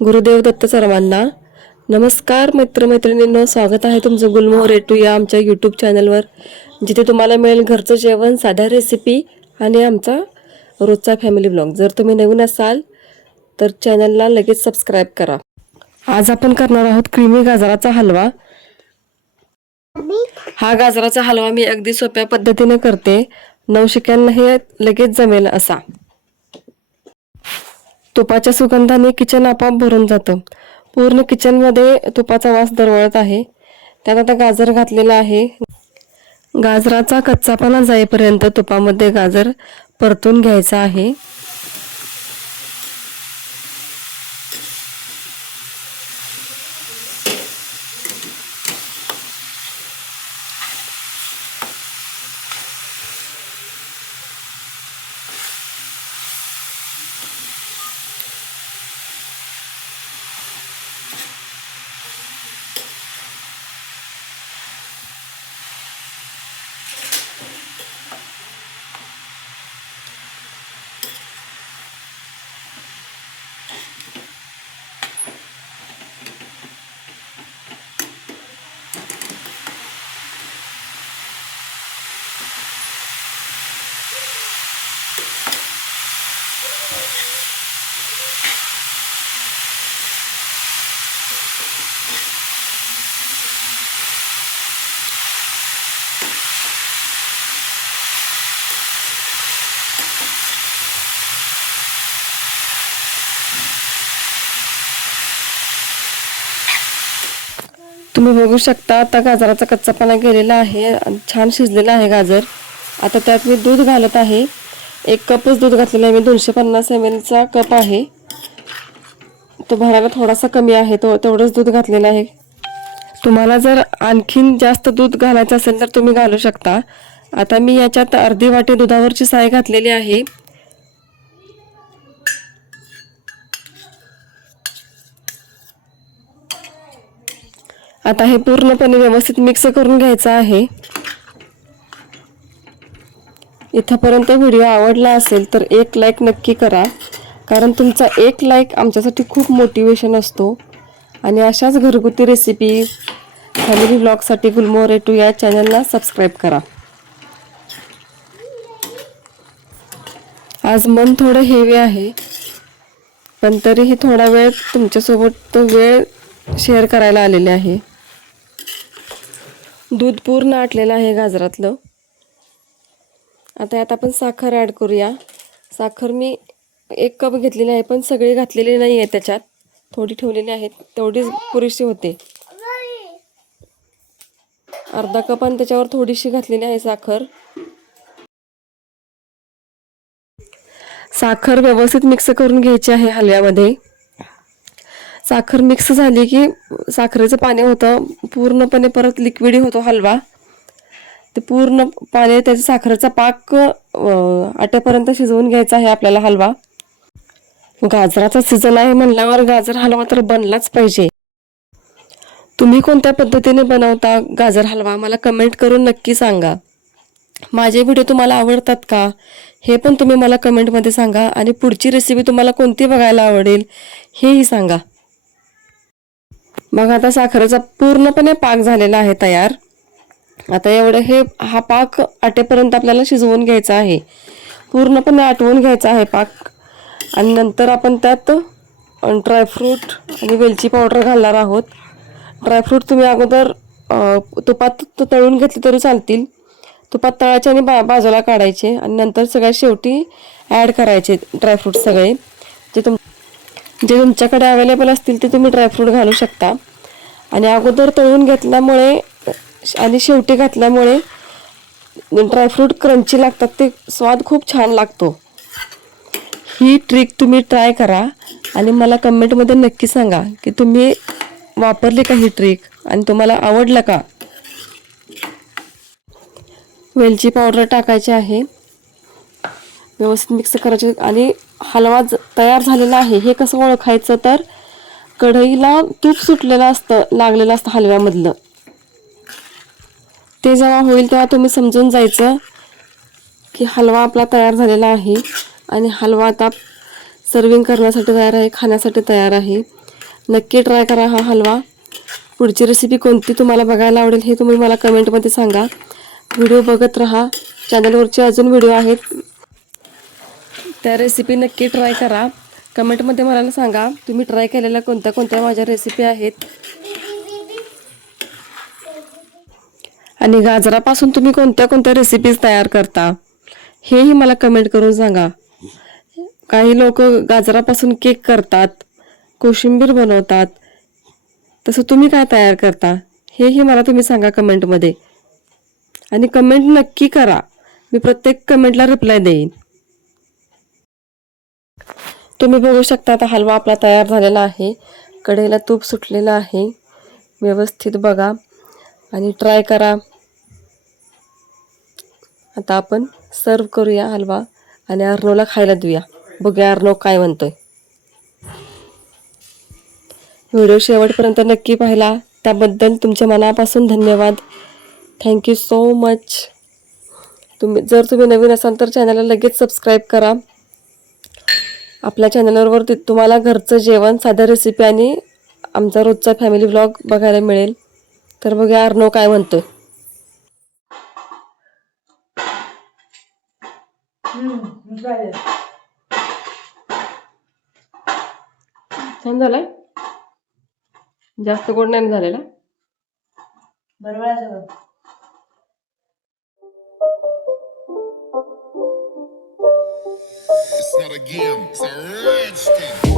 गुरुदेव दत्त सर्वांना नमस्कार मित्रमैत्रिणींनो स्वागत आहे तुमचं गुलमोहर रेटू या आमच्या यूट्यूब चॅनलवर जिथे तुम्हाला मिळेल घरचं जेवण साध्या रेसिपी आणि आमचा रोजचा फॅमिली ब्लॉग जर तुम्ही नवीन असाल तर चॅनलला लगेच सबस्क्राईब करा. आज आपण करणार आहोत क्रीमी गाजराचा हलवा. हा गाजराचा हलवा मी अगदी सोप्या पद्धतीने करते. नवशिक्यांना हे लगेच जमेल असा. तुपाच्या सुगंधाने किचन आपोआप भरून जातं. पूर्ण किचनमध्ये तुपाचा वास दरवळत आहे. त्यात आता गाजर घातलेला आहे. गाजराचा कच्चापणा जाईपर्यंत तुपामध्ये गाजर परतून घ्यायचा आहे. तुम्ही बघू शकता आता गाजराचा कच्चापणा गेलेला आहे छान शिजलेला आहे गाजर. आता त्यात मी दूध घालत आहे. एक कपच दूध घातलेलं आहे. मी दोनशे पन्नास एम एलचा कप आहे. तो भरायला थोडासा कमी आहे. तो तेवढंच दूध घातलेलं आहे. तुम्हाला जर आणखीन जास्त दूध घालायचं असेल तर तुम्ही घालू शकता. आता मी याच्यात अर्धी वाटी दुधावरची साय घातलेली आहे. आता हे पूर्णपणे व्यवस्थित मिक्स करून घ्यायचं आहे. इथंपर्यंत व्हिडिओ आवडला असेल तर एक लाईक नक्की करा. कारण तुमचा एक लाईक आमच्यासाठी खूप मोटिवेशन असतो. आणि अशाच घरगुती रेसिपी फॅमिली ब्लॉगसाठी गुलमोहर टू या चॅनलला सबस्क्राईब करा. आज मन थोडं हेवी आहे. पण तरीही थोडा वेळ तुमच्यासोबत तो वेळ शेअर करायला आलेले आहे. दूध पूर्ण आटलेलं आहे गाजरातलं. आता यात आपण साखर ॲड करूया. साखर मी एक कप घेतलेली आहे पण सगळी घातलेली नाही आहे त्याच्यात. थोडी ठेवलेली आहे तेवढीच पुरेशी होते. अर्धा कप आणि त्याच्यावर थोडीशी घातलेली आहे साखर. साखर व्यवस्थित मिक्स करून घ्यायची आहे हलव्यामध्ये. साखर मिक्स झाली की साखरेचं पाणी होतं. पूर्णपणे परत लिक्विडी होतो हलवा. ते पूर्ण पाणी त्याच्या साखरेचा पाक आटेपर्यंत आट्यापर्यंत शिजवून घ्यायचा आहे आपल्याला हलवा. गाजराचा सीझन आहे म्हणल्यावर गाजर हलवा तर बनलाच पाहिजे. तुम्ही कोणत्या पद्धतीने बनवता गाजर हलवा? मला कमेंट करून नक्की सांगा. माझे व्हिडिओ तुम्हाला आवडतात का? हे पण तुम्ही मला कमेंटमध्ये सांगा. आणि पुढची रेसिपी तुम्हाला कोणती बघायला आवडेल हेही सांगा. मग आता साखरेचा पूर्णपणे पाक झालेला आहे तयार. आता एवढं हे हा पाक आटेपर्यंत आपल्याला शिजवून घ्यायचा आहे. पूर्णपणे आटवून घ्यायचा आहे पाक. आणि नंतर आपण त्यात ड्रायफ्रूट आणि वेलची पावडर घालणार आहोत. ड्रायफ्रूट तुम्ही अगोदर तुपात तळून घेतले तरी चालतील. तुपात तळायचे आणि बा बाजूला काढायचे. आणि नंतर सगळ्यात शेवटी ॲड करायचे ड्रायफ्रूट सगळे. जे तुम जे तुमच्याकडे अवेलेबल असतील ते तुम्ही ड्रायफ्रूट घालू शकता. आणि अगोदर तळून घेतल्यामुळे आणि शेवटी घातल्यामुळे ड्रायफ्रूट क्रंची लागतात ते स्वाद खूप छान लागतो. ही ट्रिक तुम्ही ट्राय करा आणि मला कमेंटमध्ये नक्की सांगा की तुम्ही वापरली का ही ट्रिक आणि तुम्हाला आवडलं का? वेलची पावडर टाकायची आहे. व्यवस्थित मिक्स करायची आणि हलवा ज- तयार झालेला आहे. हे कसं ओळखायचं तर कढईला तूप सुटलेलं असतं लागलेलं असतं हलव्यामधलं. ते जेव्हा होईल तेव्हा तुम्ही समजून जायचं की हलवा आपला तयार झालेला आहे आणि हलवा आता सर्विंग करण्यासाठी तयार आहे खाण्यासाठी तयार आहे. नक्की ट्राय करा हा हलवा. पुढची रेसिपी कोणती तुम्हाला बघायला आवडेल हे तुम्ही मला कमेंटमध्ये सांगा. व्हिडिओ बघत राहा. चॅनलवरचे अजून व्हिडिओ आहेत. त्या रेसिपी नक्की ट्राय करा. कमेंटमध्ये मला सांगा तुम्ही ट्राय केलेल्या कोणत्या कोणत्या माझ्या रेसिपी आहेत? आणि गाजरापासून तुम्ही कोणत्या कोणत्या रेसिपीज तयार करता? हेही मला कमेंट करून सांगा. काही लोक गाजरापासून केक करतात कोशिंबीर बनवतात. तसं तुम्ही काय तयार करता? हेही मला तुम्ही सांगा कमेंटमध्ये आणि कमेंट नक्की करा. मी प्रत्येक कमेंटला रिप्लाय देईन. तुम्ही बघू शकता आता हलवा आपला तयार झालेला आहे. कढईला तूप सुटलेलं आहे. व्यवस्थित बघा. आणि ट्राय करा. आता आपण सर्व करूया हलवा आणि अर्नोला खायला देऊया. बघूया अर्नो काय म्हणतोय. व्हिडिओ शेवटपर्यंत नक्की पाहिला. त्याबद्दल तुमच्या मनापासून धन्यवाद. थँक्यू सो मच तुम्ही जर तुम्ही नवीन असाल तर चॅनलला लगेच सबस्क्राईब करा. आपल्या चॅनलवर तुम्हाला घरचं जेवण साध्या रेसिपी आणि आमचा रोजचा फॅमिली व्लॉग बघायला मिळेल. तर बघूया अर्नव काय म्हणतोय. छान झालाय? जास्त गोड नाही झालेला? बरोबर again. It's a rich.